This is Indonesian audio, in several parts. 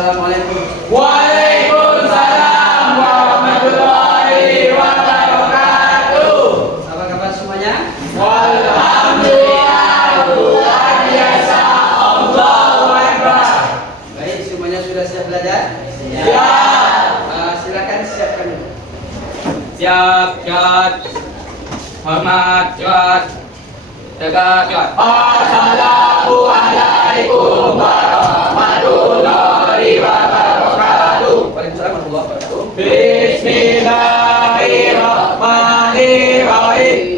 Assalamualaikum. Waalaikumsalam warahmatullahi wabarakatuh. Apa kabar semuanya? Alhamdulillah, luar biasa. Allahu Akbar. Baik, semuanya sudah siap belajar? Siap. Silakan siapkan dulu. Siap, siap. Hormat, siap. Tegak, siap. Assalamualaikum warahmatullahi wabarakatuh. Waalaikumsalam warahmatullahi wabarakatuh. Bismillahirrahmanirrahim.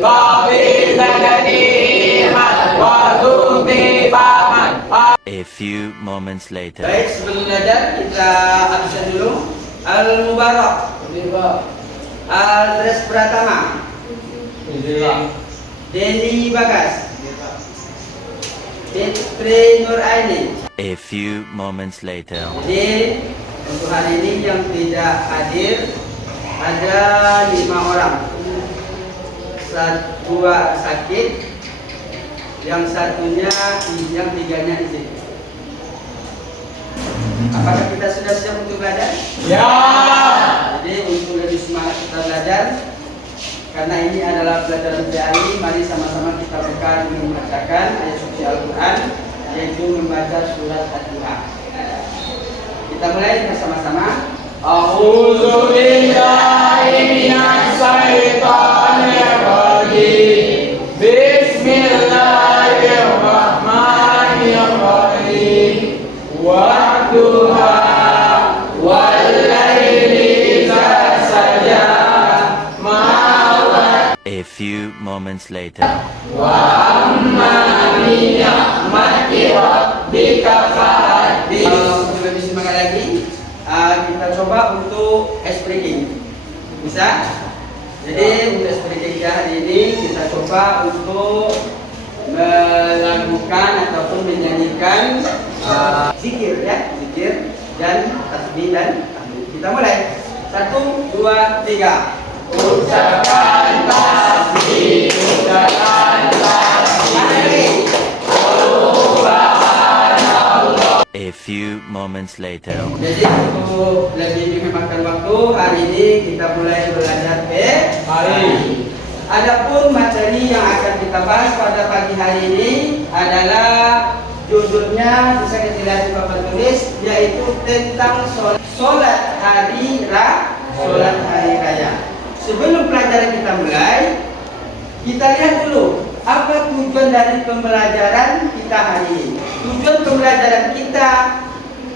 A few moments later. Baik, sebelum belajar kita absen dulu. Al-Mubarak, Al-Dres Pratama, Deni Bagas, Fitri Nur Aini. A few moments later. Jadi untuk hari ini yang tidak hadir ada 5 orang. Dua sakit, yang satunya, yang tiganya izin. Apakah kita sudah siap untuk belajar? Ya. Jadi untuk lebih semangat kita belajar, karena ini adalah pelajaran PAI, mari sama-sama kita buka dengan membacakan ayat suci Al-Quran, yaitu membaca surat Al-Duha. Kita mulai bersama-sama. A'udzu billahi minasy syaithanir rajim. Bismillahirrahmanirrahim. Wadduha wal laili idza saja. A few moments later. Wa amma bi ni'mati rabbika fahaddits. Untuk lebih semangat lagi, kita coba untuk ice breaking. Bisa? Jadi untuk ice breaking hari ini kita coba untuk melakukan ataupun menyanyikan zikir ya, zikir dan tasbih dan tahmid. Kita mulai. 1, 2, 3. Ucapkan tasbih, ucapkan tasbih. A few moments later. Jadi untuk lebih menghematkan waktu, hari ini kita mulai belajar Mari. Adapun materi yang akan kita bahas pada pagi hari ini adalah judulnya bisa kita lihat di papan tulis, yaitu tentang sholat hari raya. Sebelum pelajaran kita mulai, kita lihat dulu apa tujuan dari pembelajaran kita hari ini. Tujuan pembelajaran kita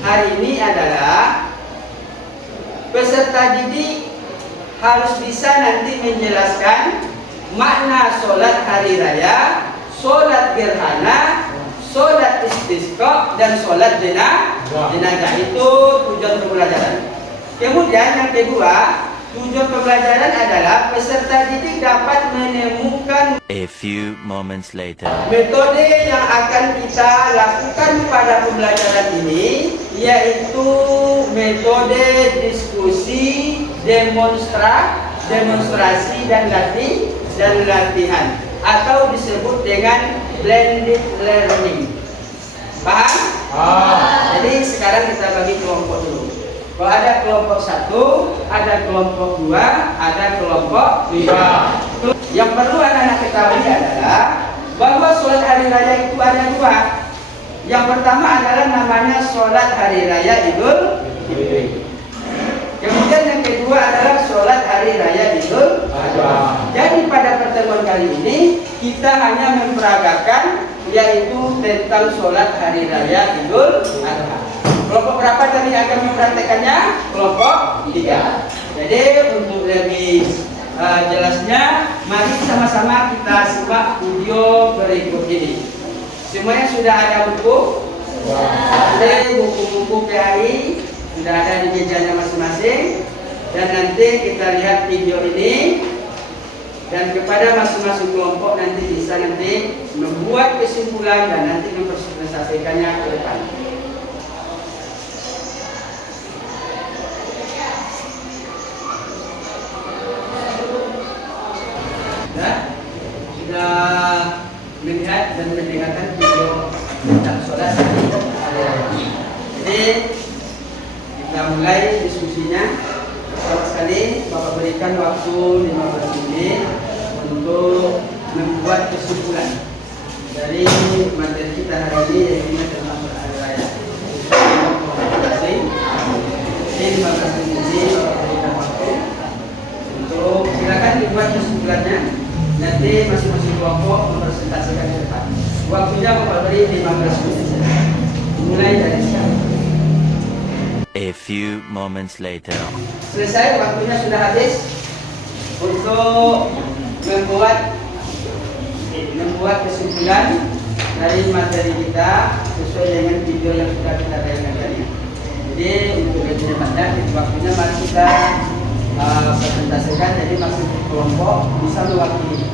hari ini adalah peserta didik harus bisa nanti menjelaskan makna sholat hari raya, sholat gerhana, sholat istisqa, dan sholat jenazah. Itu tujuan pembelajaran. Kemudian yang kedua, tujuan pembelajaran adalah peserta didik dapat menemukan A few moments later. metode yang akan kita lakukan pada pembelajaran ini, yaitu metode diskusi, demonstrasi dan latihan, atau disebut dengan blended learning. Paham? Jadi sekarang kita bagi kelompok dulu. Kalau ada kelompok 1, ada kelompok 2, ada kelompok 3. Yang perlu anak-anak ketahui adalah bahwa sholat hari raya itu ada 2. Yang pertama adalah namanya sholat hari raya Idul Fitri. Kemudian yang kedua adalah sholat hari raya Idul Adha. Jadi pada pertemuan kali ini kita hanya memperagakan, yaitu tentang sholat hari raya Idul Adha. Kelompok berapa tadi akan mempraktekannya? Kelompok 3. Jadi untuk lebih jelasnya, mari sama-sama kita simak video berikut ini. Semuanya sudah ada buku? Jadi buku-buku PAI sudah ada di mejanya masing-masing. Dan nanti kita lihat video ini, dan kepada masing-masing kelompok nanti bisa membuat kesimpulan dan nanti mempresentasikannya ke depan. Sudah melihat dan mendengarkan video tentang sholat hari raya. Jadi mulai diskusinya. Pertama sekali Bapak berikan waktu 15 menit untuk membuat kesimpulan dari materi kita hari ini, yaitu tentang hari raya. Jadi 15 menit ini Bapak berikan waktu untuk silakan dibuat kesimpulannya. Nanti masing-masing kelompok mempresentasikan ke depan. Waktunya Bapak beri 15 menit saja. Mulai dari sekarang. A few moments later. Selesai, waktunya sudah habis untuk membuat kesimpulan dari materi kita sesuai dengan video yang sudah kita tayangkan tadi. Jadi untuk lebih banyak waktunya mari kita presentasikan. Jadi masing kelompok bisa mewakili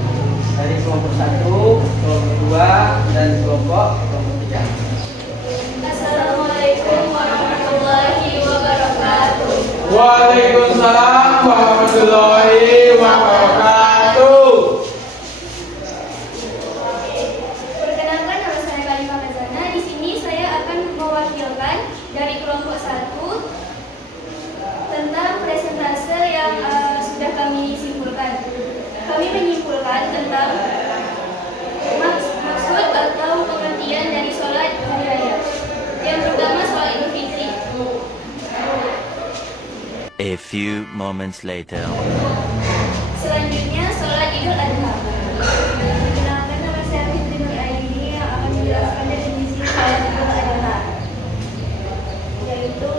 dari kelompok 1, kelompok 2, dan kelompok 3. Assalamualaikum warahmatullahi wabarakatuh. Waalaikumsalam warahmatullahi wabarakatuh. Perkenalkan, nama saya Kalimah Kazana. Di sini saya akan mewakilkan dari kelompok 1 tentang presentase yang sudah kami simpulkan. Kami menyimpulkan tentang maksud atau pengertian dari sholat hari raya. Yang pertama, sholat Idul Fitri. A few moments later. Selanjutnya, sholat Idul Adha. Perkenalkan, nama saya Fitri Nur Aini yang akan menjelaskan definisi sholat Idul Adha, yaitu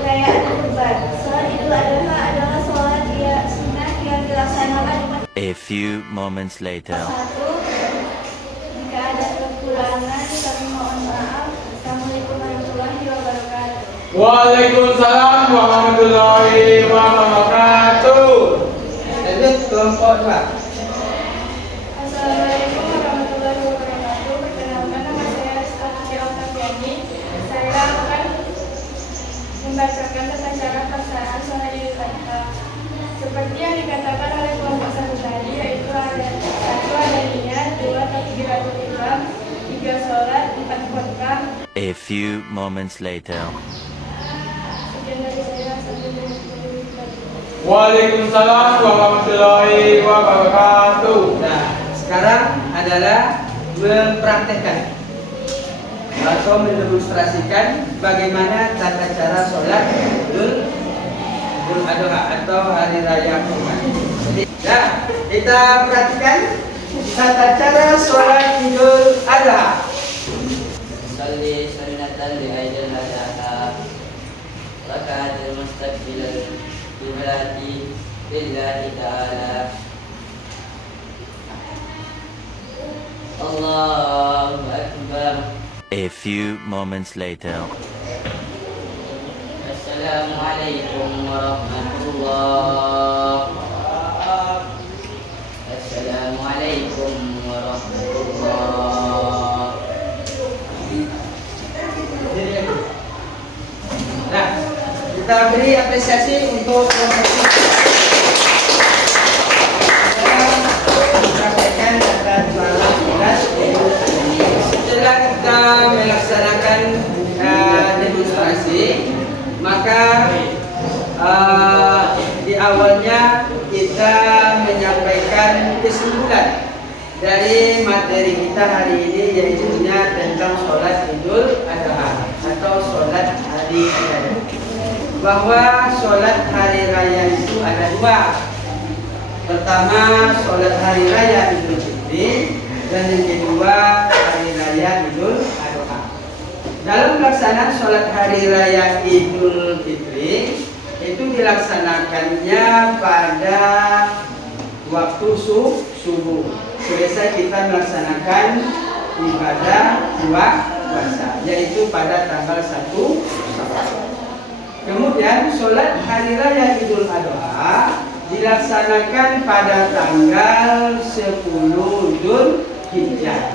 perayaan kurban. Sholat Idul Adha adalah sholat sunnah yang dilaksanakan umat. A few moments later. 1. Jika ada kekurangan, kami mohon maaf. Assalamualaikum warahmatullahi wabarakatuh. Waalaikumsalam warahmatullahi wabarakatuh. Lanjut kelompok 2. Assalamualaikum warahmatullahi wabarakatuh. Perkenalkan, nama saya Astuti Oktaviani. Saya akan membacakan tentang cara pelaksanaan sholat Idul Adha. Seperti yang dikatakan oleh kelompok 1 tadi, yaitu ada 1 ada niat, 2 takbiratul ihram, 3 sholat, 4 khutbah. A few moments later. Sekian dari saya. Waalaikumsalam warahmatullahi wabarakatuh. Nah, sekarang adalah mempraktekkan atau mendemonstrasikan bagaimana tata cara sholat Idul Adha atau hari raya kurban. Jadi, ya, kita perhatikan tata cara sholat Idul Adha. Salli sunnatan li aidil adha raka'atul mustaqbilal qiblati lillahi ta'ala. Allahu akbar. A few moments later. Assalamualaikum warahmatullahi. Assalamualaikum warahmatullahi. Nah, kita beri apresiasi untuk kelompok ini. Sampaikan data 12. Setelah kita melaksanakan demonstrasi, maka di awalnya kita menyampaikan kesimpulan dari materi kita hari ini, yaitu tentang sholat Idul Adha atau sholat hari raya. Bahwa sholat hari raya itu ada 2. Pertama, sholat hari raya Idul Fitri, dan yang kedua, hari raya Idul Adha. Dalam pelaksanaan sholat hari raya Idul Fitri itu dilaksanakannya pada waktu subuh. Biasa kita melaksanakan ibadah puasa, yaitu pada tanggal 1 Syawal. Kemudian sholat hari raya Idul Adha dilaksanakan pada tanggal 10 Dzulhijjah.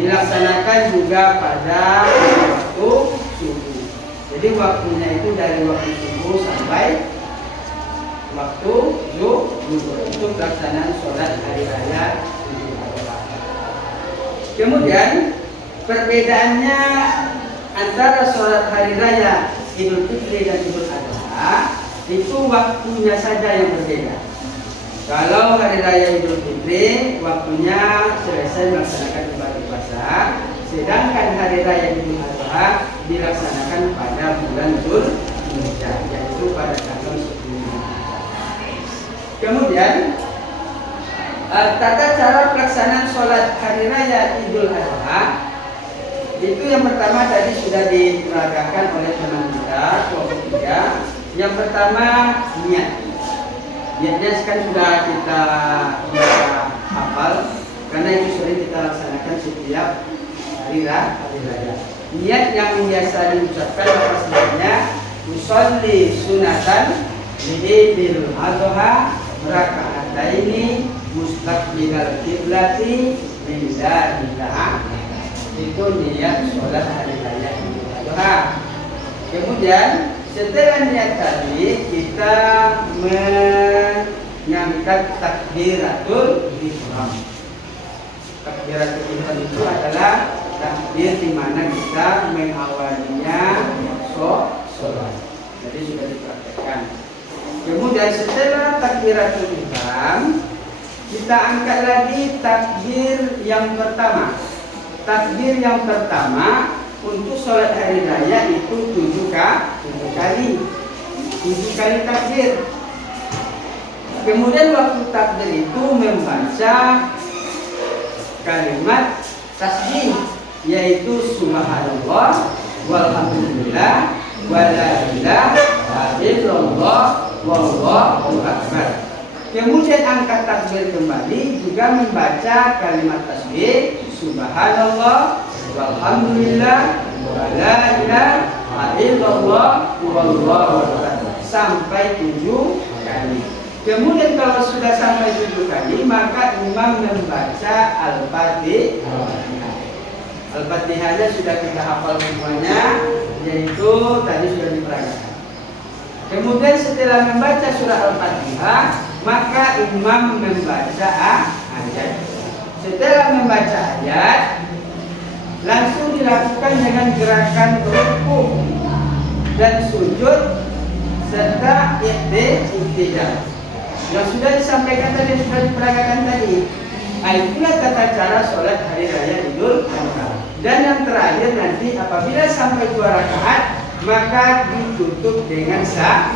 Dilaksanakan juga pada waktu subuh. Jadi waktunya itu dari waktu subuh sampai waktu zuhur. Itu pelaksanaan sholat hari raya Idul Adha. Kemudian perbedaannya antara sholat hari raya Idul Fitri dan Idul Adha. Adha itu waktunya saja yang berbeda. Kalau hari raya Idul Fitri waktunya selesai melaksanakan ibadah puasa, sedangkan hari raya Idul Adha dilaksanakan pada bulan Dzulhijjah, yaitu pada tanggal 10. Kemudian tata cara pelaksanaan sholat hari raya Idul Adha itu yang pertama tadi sudah diperagakan oleh teman kita kelompok 3. Yang pertama niat. Niatnya kan sudah kita hafal karena itu sering kita laksanakan setiap hari raya. Niat yang biasa diucapkan apa sebenarnya? Usolli sunatan Idul Adha raka'ataini mustaqbilal qiblati lillahi. Itu niat sholat hari raya Idul Adha. Kemudian setelah niat tadi kita mengangkat takbiratul ihram. Takbiratul ihram itu adalah takbir di mana kita mengawalinya sholat. Jadi sudah dipraktekkan. Kemudian setelah takbiratul ihram kita angkat lagi takbir yang pertama. Takbir yang pertama untuk sholat hari raya itu 7 kali takbir. Kemudian waktu takbir itu membaca kalimat tasbih, yaitu subhanallah walhamdulillah wala ilaha illallah wallahu akbar. Kemudian angkat takbir kembali juga membaca kalimat tasbih subhanallah walhamdulillah wala ilaha illallah wallahu akbar sampai 7 kali. Kemudian kalau sudah sampai 7 kali maka imam membaca Al-Fatihah. Al-Fatihahnya sudah kita hafal semuanya, yaitu tadi sudah diperagakan. Kemudian setelah membaca surah Al-Fatihah maka imam membaca ayat. Setelah membaca ayat langsung dilakukan dengan gerakan rukuk dan sujud serta i'tidal. Yang sudah disampaikan tadi, sudah diperagakan tadi. Itulah tata cara sholat hari raya Idul Adha. Dan yang terakhir nanti apabila sampai 2 rakaat maka ditutup dengan salam.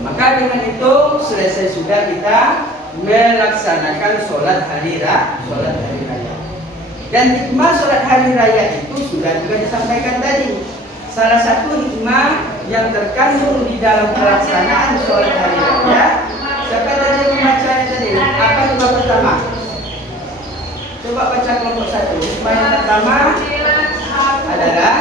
Maka dengan itu selesai sudah kita melaksanakan sholat hari raya. Dan hikmah sholat hari raya itu sudah juga disampaikan tadi. Salah satu hikmah yang terkandung di dalam pelaksanaan sholat hari raya, siapa tadi yang membacanya tadi? Apa hikmah pertama? Coba baca kelompok 1. Hikmah yang pertama adalah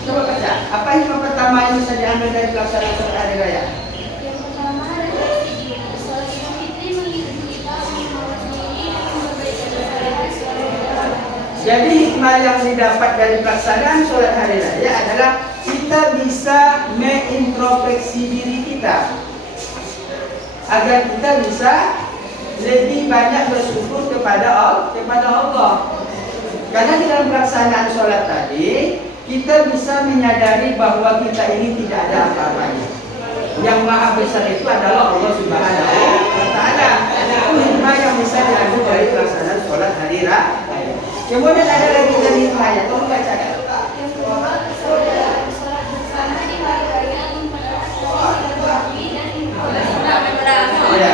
coba baca. Apa hikmah pertama yang bisa diambil dari pelaksanaan sholat hari raya? Yang pertama adalah sholat Idul Fitri mengingatkan kita untuk memperbaiki diri dan memperbaiki dosa. Jadi hikmah yang didapat dari pelaksanaan sholat hari raya adalah kita bisa mengintrospeksi diri kita agar kita bisa lebih banyak bersyukur kepada Allah. Karena di dalam pelaksanaan sholat tadi kita bisa menyadari bahwa kita ini tidak ada apa-apanya. Yang maha besar itu adalah Allah Subhanahu wa Ta'ala. Itu hikmah yang bisa diambil dari pelaksanaan sholat hari raya. Kemudian ada lagi dari hikmahnya, tolong bacakan. Yang kedua, sholat bersama di hari raya mempererat dan Ya,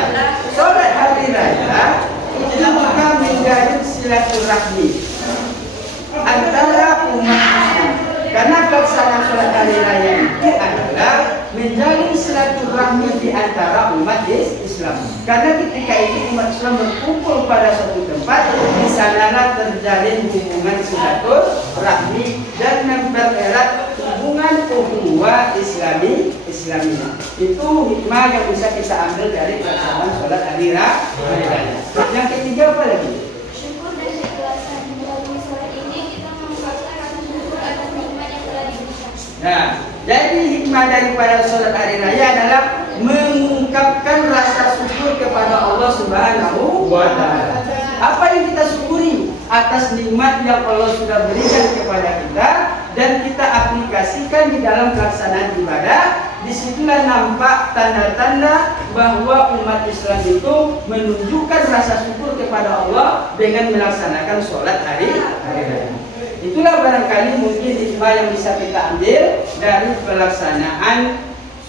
sholat hari raya itu juga menjadi silaturahmi antara umat Islam. Karena pelaksanaan sholat hari raya itu adalah menjalin silaturahmi di antara umat Islam. Karena ketika itu umat Islam berkumpul pada suatu tempat, di sanalah terjalin hubungan silaturahmi dan mempererat hubungan ukhuwah Islami. Itu hikmah yang bisa kita ambil dari pelaksanaan sholat hari raya. Yang ketiga apa lagi? syukur dan keikhlasan. Melalui sholat ini kita mengungkapkan rasa syukur atas nikmat yang telah diberikan. Nah, jadi hikmah daripada sholat hari raya adalah mengungkapkan rasa syukur kepada Allah Subhanahu wa Ta'ala. Apa yang kita syukuri? atas nikmat yang Allah sudah berikan kepada kita dan kita aplikasikan di dalam pelaksanaan ibadah. Disitulah nampak tanda-tanda bahwa umat Islam itu menunjukkan rasa syukur kepada Allah dengan melaksanakan sholat hari raya. Itulah barangkali mungkin hikmah yang bisa kita ambil dari pelaksanaan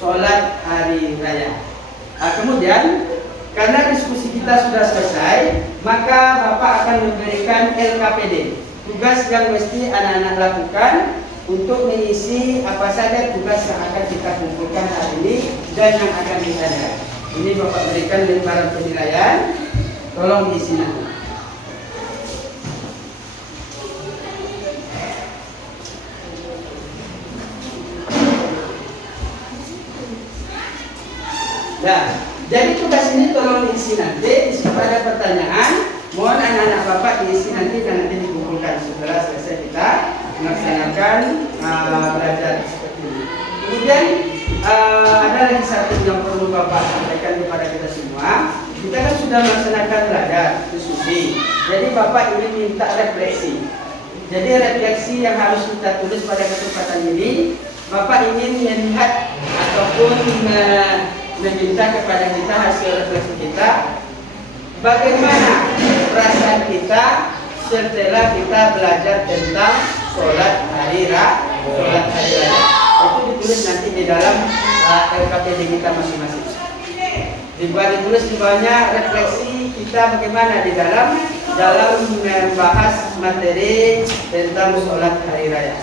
sholat hari raya. Nah, kemudian karena diskusi kita sudah selesai, maka Bapak akan memberikan LKPD, tugas yang mesti anak-anak lakukan untuk mengisi apa saja tugas yang akan kita kumpulkan hari ini dan yang akan diadakan. Ini Bapak berikan lembaran penilaian, tolong diisi nanti. Nah, jadi tugas ini tolong diisi nanti. Jika ada pertanyaan, mohon anak-anak Bapak diisi nanti dan nanti dikumpulkan setelah selesai kita melaksanakan belajar seperti ini. Kemudian ada lagi satu yang perlu Bapak sampaikan kepada kita semua. Kita kan sudah melaksanakan belajar diskusi. Jadi Bapak ingin minta refleksi. Jadi refleksi yang harus kita tulis pada kesempatan ini, Bapak ingin melihat ataupun meminta kepada kita hasil refleksi kita, bagaimana perasaan kita setelah kita belajar tentang sholat hari raya. Itu ditulis nanti di dalam LKPD kita masing-masing. Ditulis di bawahnya refleksi kita bagaimana di dalam membahas materi tentang sholat hari raya.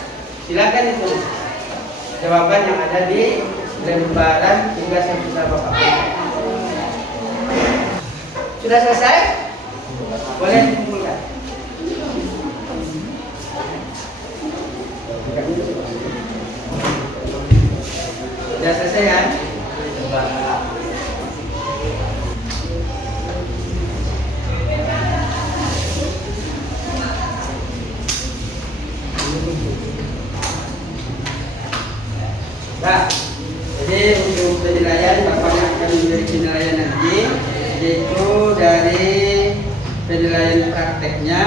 Silakan ditulis jawaban yang ada di lembaran tugas yang sudah Bapak berikan. Sudah selesai? Boleh dikumpulkan. Sudah selesai kan? Nah, jadi untuk penilaian Bapak akan memberi penilaian nanti, yaitu dari penilaian prakteknya,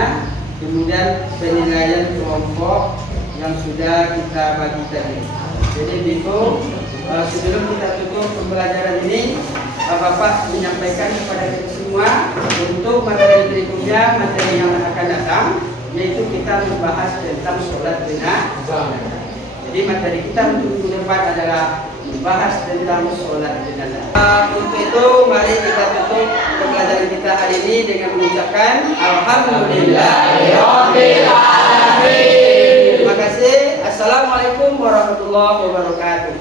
kemudian penilaian kelompok yang sudah kita bagi tadi. Jadi itu sebelum kita tutup pembelajaran ini, Bapak menyampaikan kepada kita semua untuk materi berikutnya, materi yang akan datang, yaitu kita membahas tentang sholat jenazah. Jadi materi kita untuk minggu depan adalah membahas tentang sholat jenazah. Untuk itu mari kita tutup pembelajaran kita hari ini dengan mengucapkan Alhamdulillahirabbil alamin. Terima kasih. Assalamualaikum warahmatullahi wabarakatuh.